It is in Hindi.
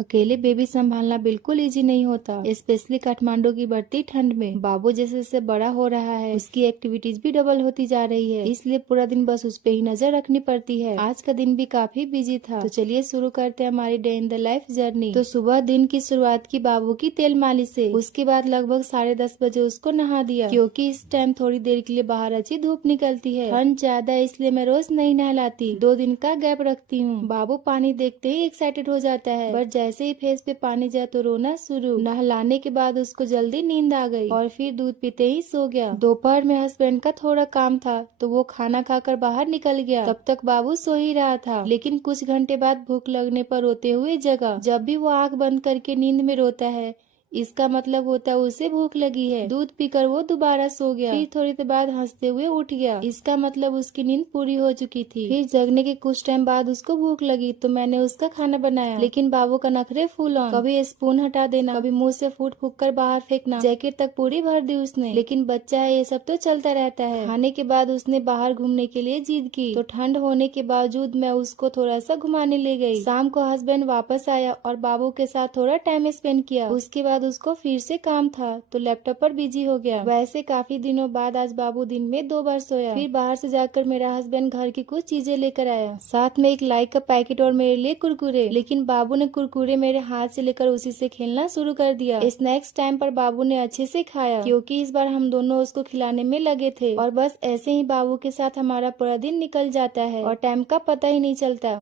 अकेले बेबी संभालना बिल्कुल इजी नहीं होता, स्पेशली काठमांडू की बढ़ती ठंड में। बाबू जैसे जैसे बड़ा हो रहा है उसकी एक्टिविटीज भी डबल होती जा रही है, इसलिए पूरा दिन बस उस पे ही नजर रखनी पड़ती है। आज का दिन भी काफी बिजी था, तो चलिए शुरू करते हैं हमारी day in the life journey. तो सुबह दिन की शुरुआत की बाबू की तेल मालिश से। उसके बाद लगभग 10:30 बजे उसको नहा दिया, क्योंकि इस टाइम थोड़ी देर के लिए बाहर अच्छी धूप निकलती है। ठंड ज्यादा है इसलिए मैं रोज नहीं नहलाती, 2 दिन का गैप रखती हूँ। बाबू पानी देखते ही एक्साइटेड हो जाता है, बट जैसे ही फेस पे पानी जाए तो रोना शुरू। नहलाने के बाद उसको जल्दी नींद आ गई और फिर दूध पीते ही सो गया। दोपहर में हस्बैंड का थोड़ा काम था तो वो खाना खाकर बाहर निकल गया। तब तक बाबू सो ही रहा था, लेकिन कुछ घंटे बाद भूख लगने पर रोते हुए जगा। जब भी वो आंख बंद करके नींद में रोता है इसका मतलब होता है उसे भूख लगी है। दूध पीकर वो दोबारा सो गया, फिर थोड़ी देर बाद हंसते हुए उठ गया, इसका मतलब उसकी नींद पूरी हो चुकी थी। फिर जगने के कुछ टाइम बाद उसको भूख लगी तो मैंने उसका खाना बनाया, लेकिन बाबू का नखरे फुल ऑन। कभी स्पून हटा देना, कभी मुंह से फूट फूक कर बाहर फेंकना, जैकेट तक पूरी भर दी उसने। लेकिन बच्चा है, ये सब तो चलता रहता है। खाने के बाद उसने बाहर घूमने के लिए जिद की, तो ठंड होने के बावजूद मैं उसको थोड़ा सा घुमाने ले गई। शाम को हस्बैंड वापस आया और बाबू के साथ थोड़ा टाइम स्पेंड किया। उसके बाद उसको फिर से काम था तो लैपटॉप पर बिजी हो गया। वैसे काफी दिनों बाद आज बाबू दिन में 2 बार सोया। फिर बाहर से जाकर मेरा हस्बैंड घर की कुछ चीजें लेकर आया, साथ में एक लाई का पैकेट और मेरे लिए कुरकुरे। लेकिन बाबू ने कुरकुरे मेरे हाथ से लेकर उसी से खेलना शुरू कर दिया। स्नैक्स टाइम पर बाबू ने अच्छे से खाया, क्योंकि इस बार हम दोनों उसको खिलाने में लगे थे। और बस ऐसे ही बाबू के साथ हमारा पूरा दिन निकल जाता है और टाइम का पता ही नहीं चलता।